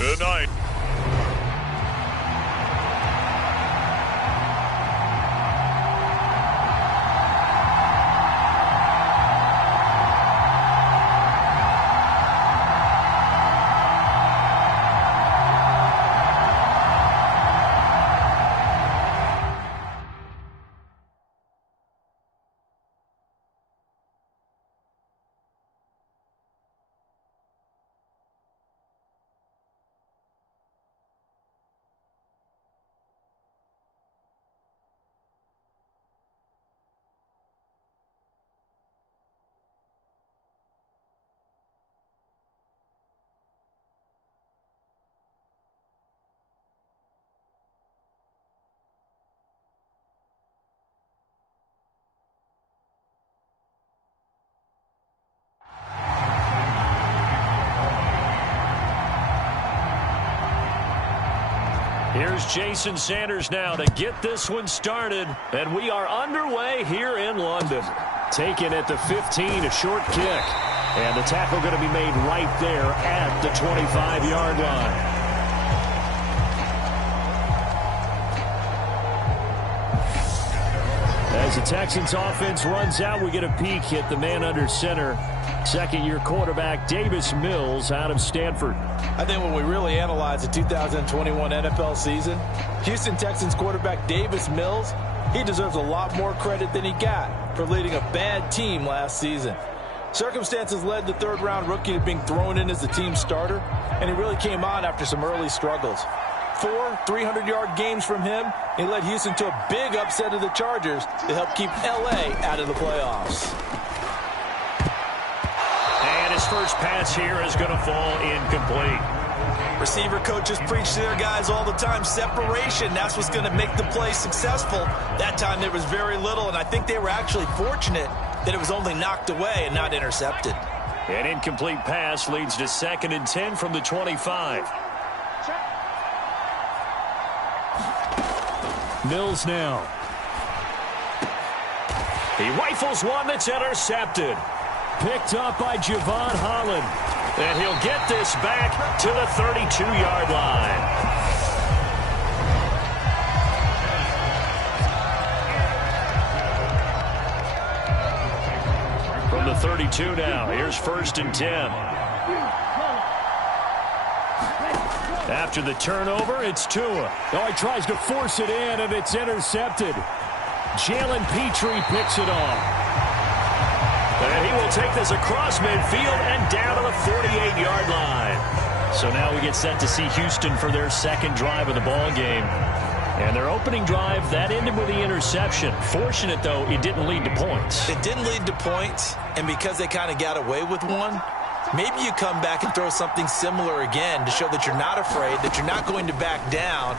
Good night. Here's Jason Sanders now to get this one started. And we are underway here in London. Taken at the 15, a short kick. And the tackle going to be made right there at the 25-yard line. As the Texans offense runs out, we get a peek at the man under center. Second-year quarterback Davis Mills out of Stanford. I think when we really analyze the 2021 NFL season, Houston Texans quarterback Davis Mills, he deserves a lot more credit than he got for leading a bad team last season. Circumstances led the third-round rookie to being thrown in as the team starter, and he really came on after some early struggles. 4 300-yard games from him. He led Houston to a big upset of the Chargers to help keep L.A. out of the playoffs. And his first pass here is going to fall incomplete. Receiver coaches preach to their guys all the time. Separation, that's what's going to make the play successful. That time there was very little, and I think they were actually fortunate that it was only knocked away and not intercepted. An incomplete pass leads to 2nd and 10 from the 25. Mills now. He rifles one that's intercepted. Picked up by Javon Holland. And he'll get this back to the 32-yard line. From the 32 now, here's 1st and 10. After the turnover, it's Tua. Oh, he tries to force it in, and it's intercepted. Jalen Petrie picks it off. And he will take this across midfield and down to the 48-yard line. So now we get set to see Houston for their second drive of the ball game. And their opening drive, that ended with the interception. Fortunate, though, it didn't lead to points. It didn't lead to points, and because they kind of got away with one, maybe you come back and throw something similar again to show that you're not afraid, that you're not going to back down,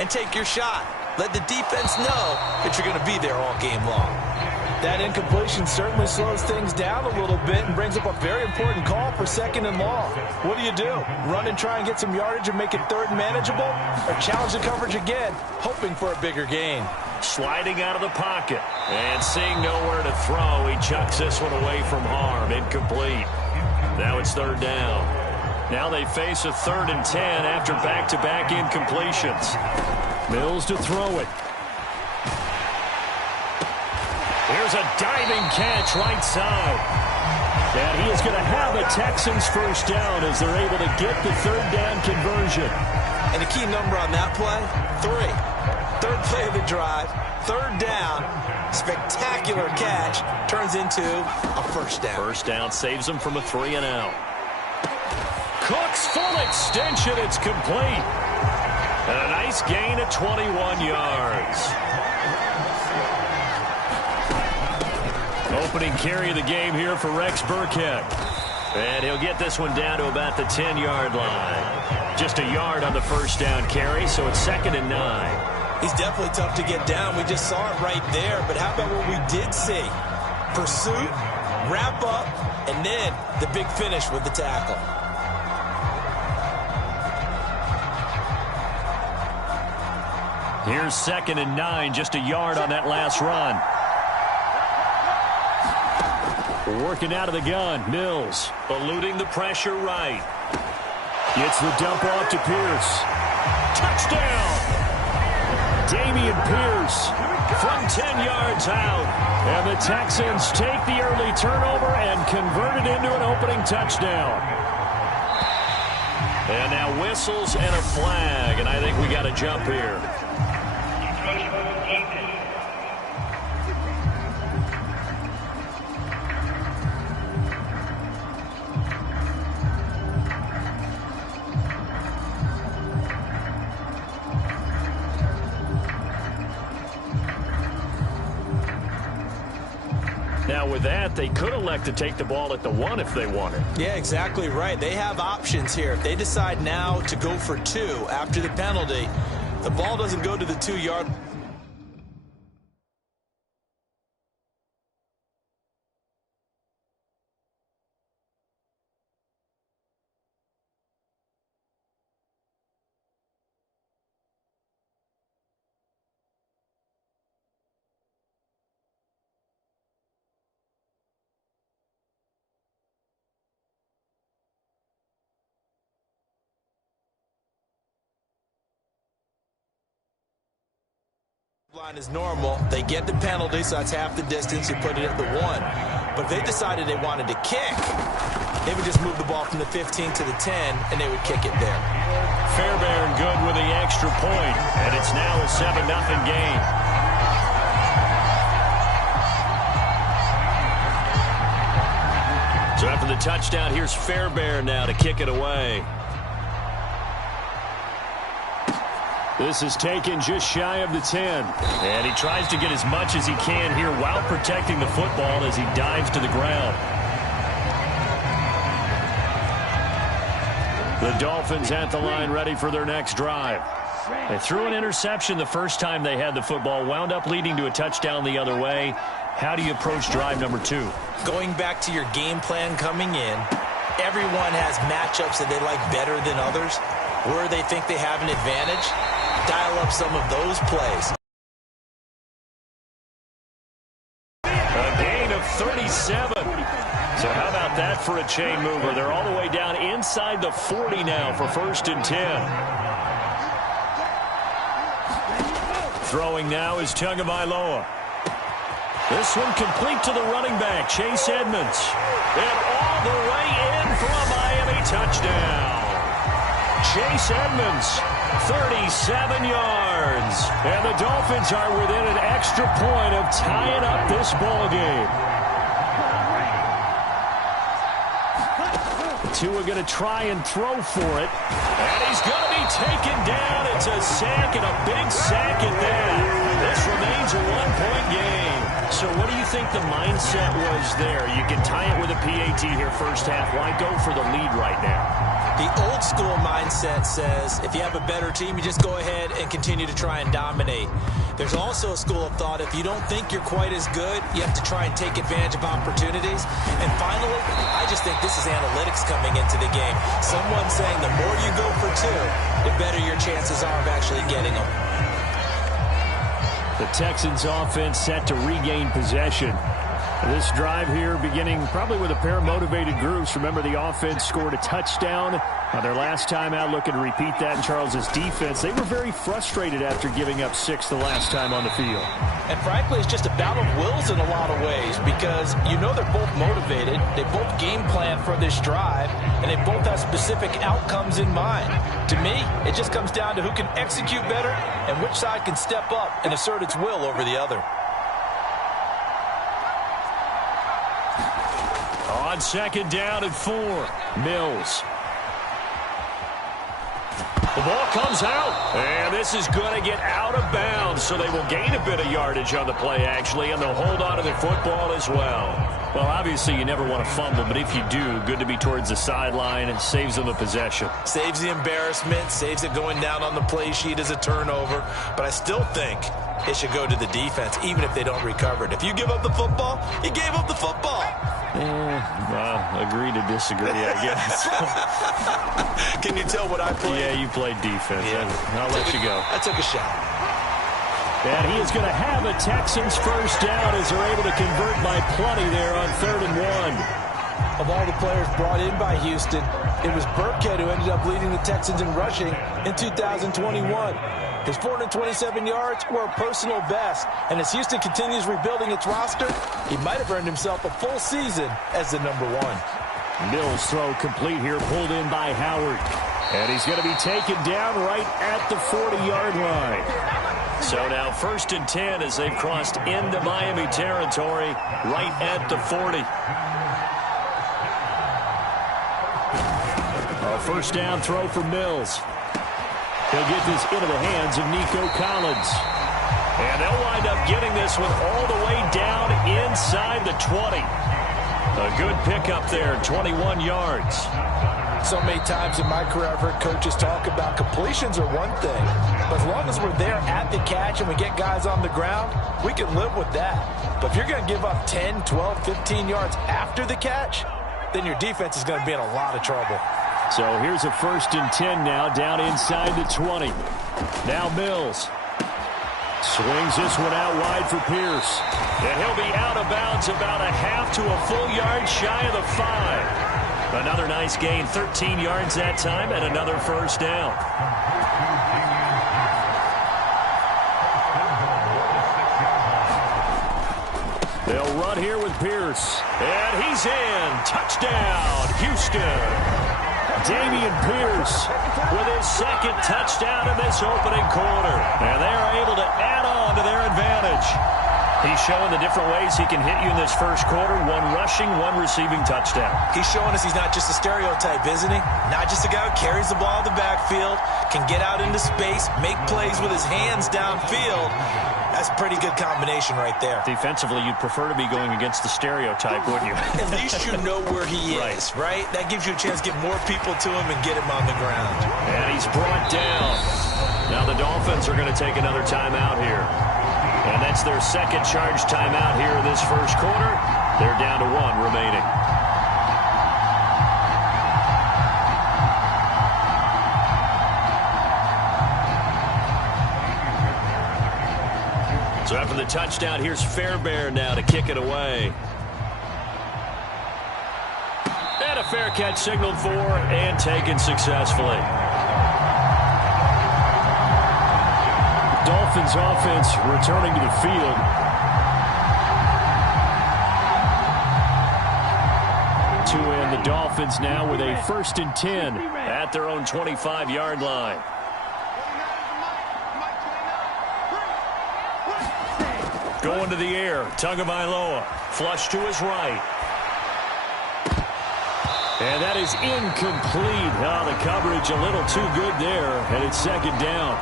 and take your shot. Let the defense know that you're going to be there all game long. That incompletion certainly slows things down a little bit and brings up a very important call for 2nd and long. What do? Run and try and get some yardage and make it 3rd and manageable? Or challenge the coverage again, hoping for a bigger gain? Sliding out of the pocket and seeing nowhere to throw, he chucks this one away from harm. Incomplete. Now it's 3rd down. Now they face a 3rd and 10 after back-to-back incompletions. Mills to throw it. Here's a diving catch right side. And he is going to have the Texans first down as they're able to get the 3rd down conversion. And the key number on that play, 3. 3rd play of the drive, 3rd down, spectacular catch, turns into a first down. First down saves them from a 3 and out. Cook's full extension, it's complete. And a nice gain of 21 yards. Opening carry of the game here for Rex Burkhead. And he'll get this one down to about the 10-yard line. Just a yard on the first down carry, so it's 2nd and 9. He's definitely tough to get down. We just saw it right there. But how about what we did see? Pursuit, wrap up, and then the big finish with the tackle. Here's 2nd and 9, just a yard on that last run. Working out of the gun, Mills eluding the pressure right. Gets the dump off to Pierce. Touchdown! Dameon Pierce from 10 yards out. And the Texans take the early turnover and convert it into an opening touchdown. And now whistles and a flag, and I think we got a jump here. Now, with that, they could elect to take the ball at the 1 if they wanted. Yeah, exactly right. They have options here. If they decide now to go for 2 after the penalty, the ball doesn't go to the 2-yard line. Line is normal. They get the penalty, so that's half the distance. You put it at the 1. But if they decided they wanted to kick, they would just move the ball from the 15 to the 10, and they would kick it there. Fairbairn good with the extra point, and it's now a 7-0 game. So after the touchdown, here's Fairbairn now to kick it away. This is taken just shy of the 10. And he tries to get as much as he can here while protecting the football as he dives to the ground. The Dolphins at the line ready for their next drive. They threw an interception the first time they had the football, wound up leading to a touchdown the other way. How do you approach drive number 2? Going back to your game plan coming in, everyone has matchups that they like better than others, where they think they have an advantage. Dial up some of those plays. A gain of 37. So how about that for a chain mover? They're all the way down inside the 40 now for 1st and 10. Throwing now is Tagovailoa. This one complete to the running back, Chase Edmonds. And all the way in for a Miami touchdown. Chase Edmonds, 37 yards. And the Dolphins are within an extra point of tying up this ball game. Tua going to try and throw for it. And he's going to be taken down. It's a sack, and a big sack at that. This remains a 1-point game. So what do you think the mindset was there? You can tie it with a PAT here first half. Why go for the lead right now? The old school mindset says if you have a better team, you just go ahead and continue to try and dominate. There's also a school of thought, if you don't think you're quite as good, you have to try and take advantage of opportunities. And finally, I just think this is analytics coming into the game. Someone saying the more you go for 2, the better your chances are of actually getting them. The Texans offense set to regain possession. This drive here beginning probably with a pair of motivated groups. Remember, the offense scored a touchdown on their last time out, looking to repeat that in Charles's defense. They were very frustrated after giving up 6 the last time on the field. And frankly, it's just a battle of wills in a lot of ways, because you know they're both motivated. They both game plan for this drive, and they both have specific outcomes in mind. To me, it just comes down to who can execute better and which side can step up and assert its will over the other. On 2nd down and 4, Mills. The ball comes out, and this is going to get out of bounds, so they will gain a bit of yardage on the play, actually, and they'll hold on to the football as well. Well, obviously, you never want to fumble, but if you do, good to be towards the sideline. It saves them a possession. Saves the embarrassment, saves it going down on the play sheet as a turnover, but I still think it should go to the defense, even if they don't recover it. If you give up the football, you gave up the football. Well, agree to disagree, I guess. Can you tell what I played? Yeah, you played defense. Yeah. I'll let you go. I took a shot. And he is going to have a Texans first down as they're able to convert by plenty there on 3rd and 1. Of all the players brought in by Houston, it was Burkhead who ended up leading the Texans in rushing in 2021. His 427 yards were a personal best, and as Houston continues rebuilding its roster, he might have earned himself a full season as the number one. Mills throw complete here, pulled in by Howard. And he's going to be taken down right at the 40-yard line. So now 1st and 10 as they've crossed into Miami territory right at the 40. A first down throw for Mills. He'll get this into the hands of Nico Collins. And they'll wind up getting this one all the way down inside the 20. A good pickup there, 21 yards. So many times in my career I've heard coaches talk about completions are one thing, but as long as we're there at the catch and we get guys on the ground, we can live with that. But if you're going to give up 10, 12, 15 yards after the catch, then your defense is going to be in a lot of trouble. So here's a 1st and 10 now, down inside the 20. Now Mills swings this one out wide for Pierce. And he'll be out of bounds about a half to a full yard shy of the 5. Another nice gain, 13 yards that time, and another first down. They'll run here with Pierce. And he's in. Touchdown, Houston. Dameon Pierce with his 2nd touchdown in this opening quarter. And they are able to add on to their advantage. He's showing the different ways he can hit you in this first quarter. 1 rushing, 1 receiving touchdown. He's showing us he's not just a stereotype, isn't he? Not just a guy who carries the ball in the backfield, can get out into space, make plays with his hands downfield. That's a pretty good combination right there. Defensively, you'd prefer to be going against the stereotype, wouldn't you? At least you know where he is, right? That gives you a chance to get more people to him and get him on the ground. And he's brought down. Now the Dolphins are going to take another timeout here. And that's their 2nd charge timeout here in this first quarter. They're down to 1 remaining. So after the touchdown, here's Fairbairn now to kick it away. And a fair catch signaled for and taken successfully. Dolphins offense returning to the field. To end the Dolphins now with a 1st and 10 at their own 25-yard line. Going to the air, Tagovailoa, flush to his right. And that is incomplete. Oh, the coverage a little too good there, and it's 2nd down.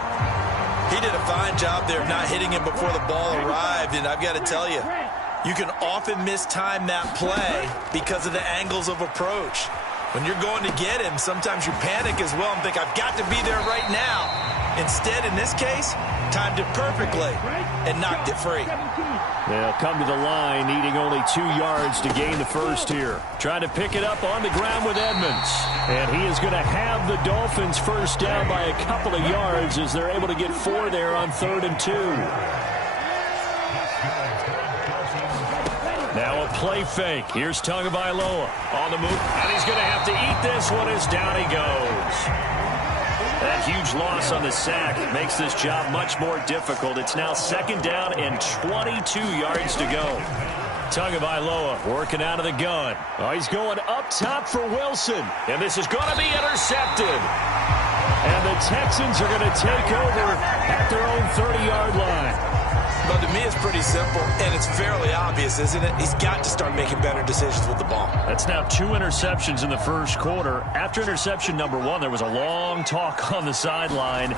He did a fine job there of not hitting him before the ball arrived, and I've got to tell you, you can often mistime that play because of the angles of approach. When you're going to get him, sometimes you panic as well and think, I've got to be there right now. Instead, in this case, timed it perfectly and knocked it free. They'll come to the line, needing only 2 yards to gain the first here. Trying to pick it up on the ground with Edmonds. And he is going to have the Dolphins first down by a couple of yards as they're able to get 4 there on 3rd and 2. Now a play fake. Here's Tagovailoa on the move. And he's going to have to eat this one as down he goes. That huge loss on the sack makes this job much more difficult. It's now 2nd down and 22 yards to go. Tagovailoa working out of the gun. Oh, he's going up top for Wilson. And this is going to be intercepted. And the Texans are going to take over at their own 30-yard line. But to me, it's pretty simple, and it's fairly obvious, isn't it? He's got to start making better decisions with the ball. That's now 2 interceptions in the first quarter. After interception number 1, there was a long talk on the sideline,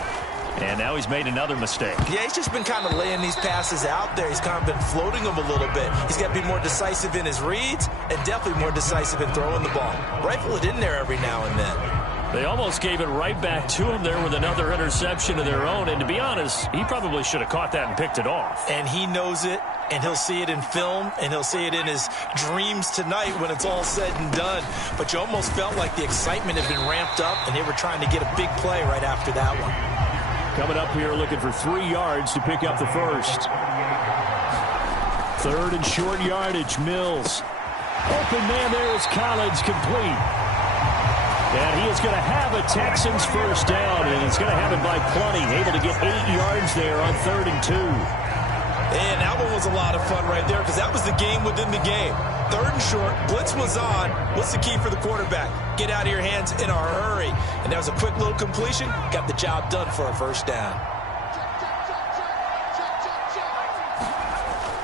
and now he's made another mistake. Yeah, he's just been kind of laying these passes out there. He's kind of been floating them a little bit. He's got to be more decisive in his reads and definitely more decisive in throwing the ball. Rifle it in there every now and then. They almost gave it right back to him there with another interception of their own. And to be honest, he probably should have caught that and picked it off. And he knows it, and he'll see it in film, and he'll see it in his dreams tonight when it's all said and done. But you almost felt like the excitement had been ramped up, and they were trying to get a big play right after that one. Coming up here looking for 3 yards to pick up the first. 3rd and short yardage, Mills. Open man there is Collins, complete. And he is going to have a Texans first down, and he's going to have it by plenty. Able to get 8 yards there on 3rd and 2. And that one was a lot of fun right there because that was the game within the game. 3rd and short, blitz was on. What's the key for the quarterback? Get out of your hands in a hurry. And that was a quick little completion. Got the job done for a first down.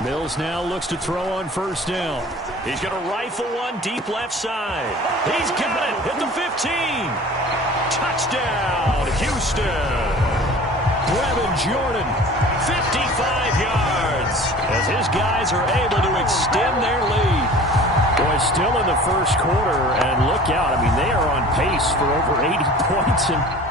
Mills now looks to throw on first down. He's going to rifle one deep left side. He's got it at the 15. Touchdown, Houston. Brevin Jordan. 55 yards as his guys are able to extend their lead. Boy, still in the first quarter, and look out. I mean, they are on pace for over 80 points. And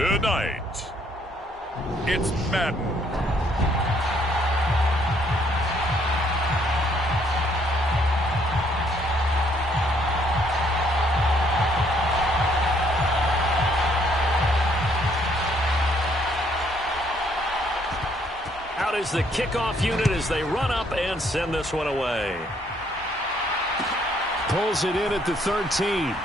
tonight, it's Madden. Out is the kickoff unit as they run up and send this one away. Pulls it in at the 13.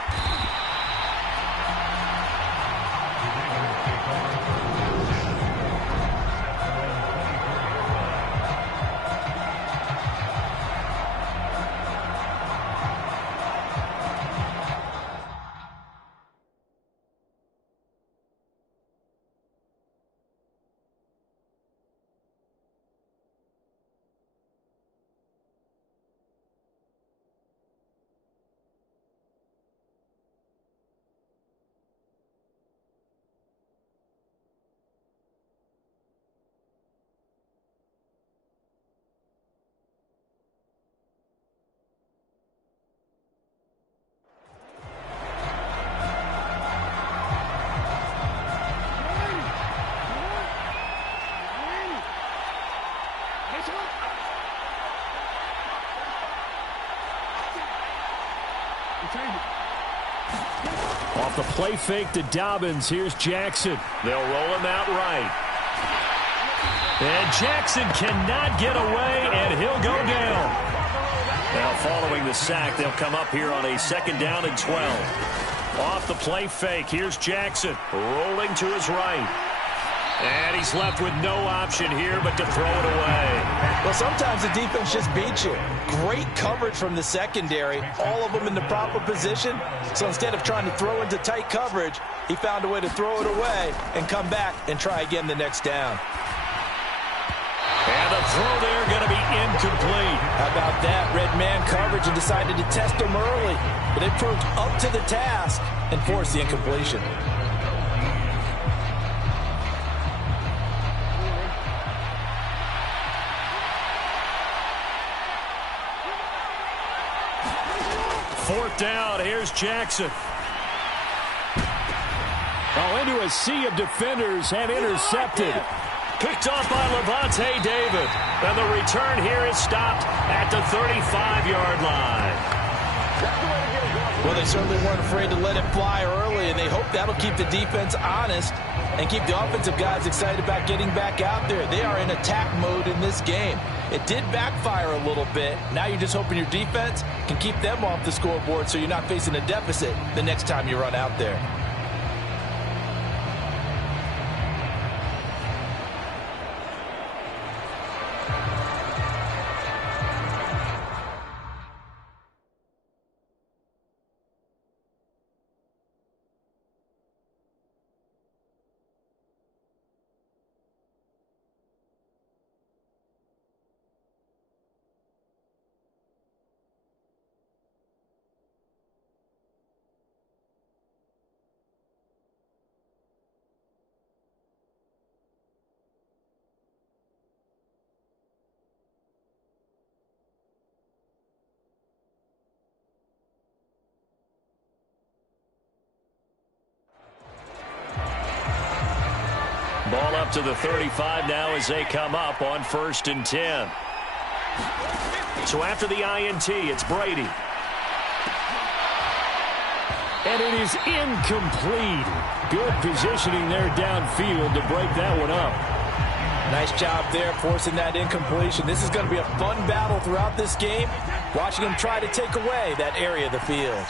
Off the play fake to Dobbins. Here's Jackson. They'll roll him out right. And Jackson cannot get away, and he'll go down. Now, following the sack, they'll come up here on a 2nd down and 12. Off the play fake, here's Jackson rolling to his right. And he's left with no option here but to throw it away. Well, sometimes the defense just beats you. Great coverage from the secondary, all of them in the proper position. So instead of trying to throw into tight coverage, he found a way to throw it away and come back and try again the next down. And the throw there going to be incomplete. How about that? Red man coverage and decided to test him early. But it proved up to the task and forced the incompletion. Fourth down, here's Jackson. Oh, into a sea of defenders and intercepted. Picked off by Levante David. And the return here is stopped at the 35-yard line. Well, they certainly weren't afraid to let it fly early, and they hope that'll keep the defense honest and keep the offensive guys excited about getting back out there. They are in attack mode in this game. It did backfire a little bit. Now you're just hoping your defense can keep them off the scoreboard so you're not facing a deficit the next time you run out there. Ball up to the 35 now as they come up on 1st and 10. So after the INT, it's Brady. And it is incomplete. Good positioning there downfield to break that one up. Nice job there forcing that incompletion. This is going to be a fun battle throughout this game. Watching him try to take away that area of the field.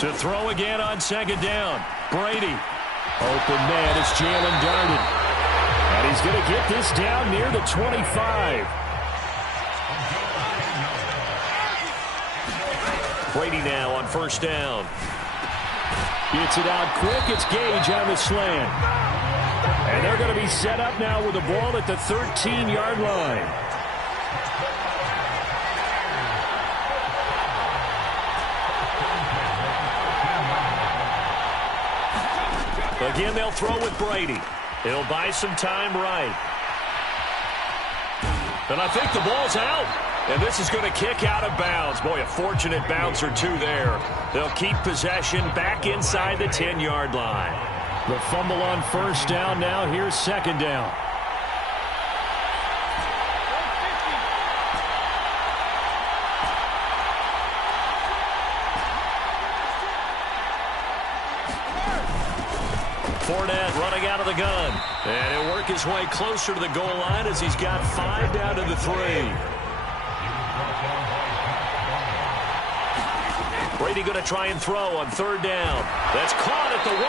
To throw again on 2nd down. Brady. Open man is Jalen Darden. And he's going to get this down near the 25. Brady now on 1st down. Gets it out quick. It's Gage on the slant. And they're going to be set up now with the ball at the 13-yard line. Again, they'll throw with Brady. He'll buy some time right. And I think the ball's out. And this is going to kick out of bounds. Boy, a fortunate bounce or two there. They'll keep possession back inside the 10-yard line. The fumble on 1st down now. Here's 2nd down. Fournette running out of the gun. And he'll work his way closer to the goal line as he's got 5 down to the 3. Brady going to try and throw on 3rd down. That's caught at the 1.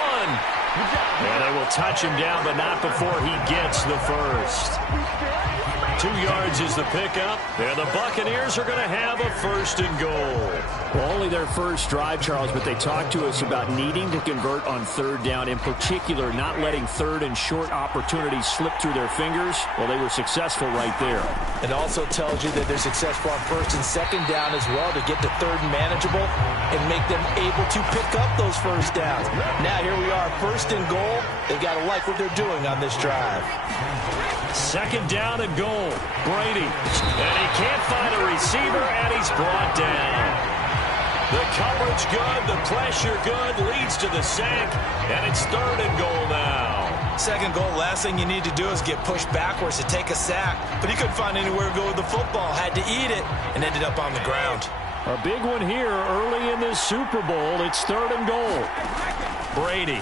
And they will touch him down, but not before he gets the first. 2 yards is the pickup, and the Buccaneers are going to have a 1st and goal. Well, only their first drive, Charles, but they talked to us about needing to convert on 3rd down, in particular not letting 3rd and short opportunities slip through their fingers. Well, they were successful right there. It also tells you that they're successful on 1st and 2nd down as well to get to 3rd and manageable and make them able to pick up those 1st downs. Now here we are, 1st and goal. They got to like what they're doing on this drive. 2nd down and goal. Brady. And he can't find a receiver, and he's brought down. The coverage good, the pressure good, leads to the sack, and it's 3rd and goal now. Second goal, last thing you need to do is get pushed backwards to take a sack. But he couldn't find anywhere to go with the football, had to eat it, and ended up on the ground. A big one here early in this Super Bowl. It's 3rd and goal. Brady.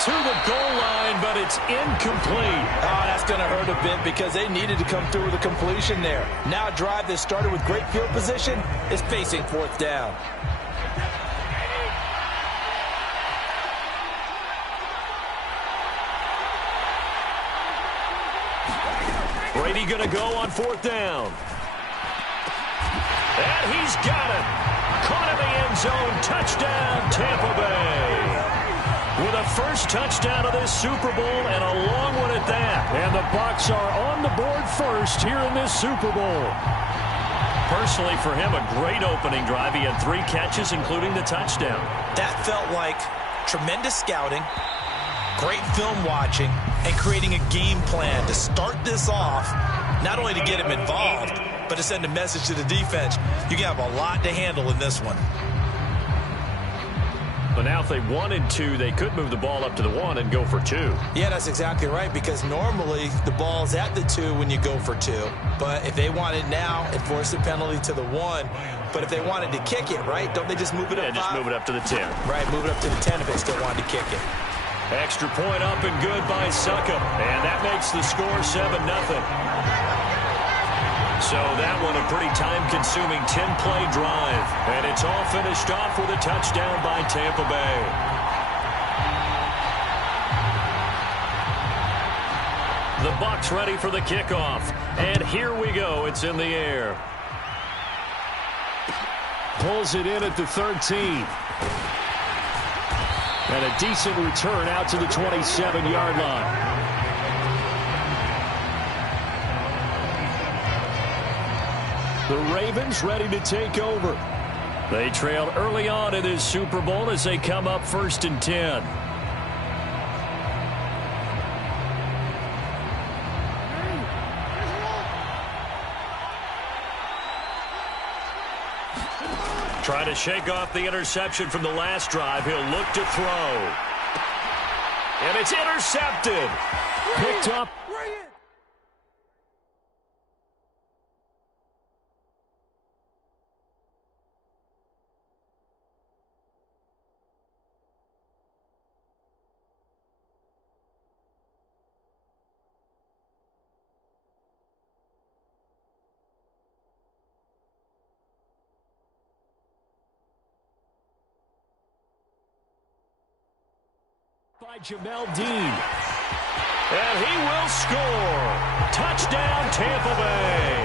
To the goal line, but it's incomplete. Oh, that's going to hurt a bit because they needed to come through with a completion there. Now a drive that started with great field position is facing 4th down. Brady going to go on 4th down. And he's got it. Caught in the end zone. Touchdown, Tampa Bay. With a first touchdown of this Super Bowl and a long one at that. And the Bucs are on the board first here in this Super Bowl. Personally, for him, a great opening drive. He had 3 catches, including the touchdown. That felt like tremendous scouting, great film watching, and creating a game plan to start this off, not only to get him involved, but to send a message to the defense. You can have a lot to handle in this one. But now if they wanted to, they could move the ball up to the 1 and go for 2. Yeah, that's exactly right, because normally the ball's at the 2 when you go for 2. But if they want it now, it forces a penalty to the 1. But if they wanted to kick it, right, don't they just move it up 5? Just move it up to the 10. Right, move it up to the 10 if they still wanted to kick it. Extra point up and good by Succop. And that makes the score 7-0. So that one a pretty time-consuming 10-play drive. And it's all finished off with a touchdown by Tampa Bay. The Bucs ready for the kickoff. And here we go. It's in the air. Pulls it in at the 13. And a decent return out to the 27-yard line. The Ravens ready to take over. They trailed early on in this Super Bowl as they come up 1st and 10. Trying to shake off the interception from the last drive. He'll look to throw. And it's intercepted. Picked up. By Jamel Dean. And he will score. Touchdown, Tampa Bay.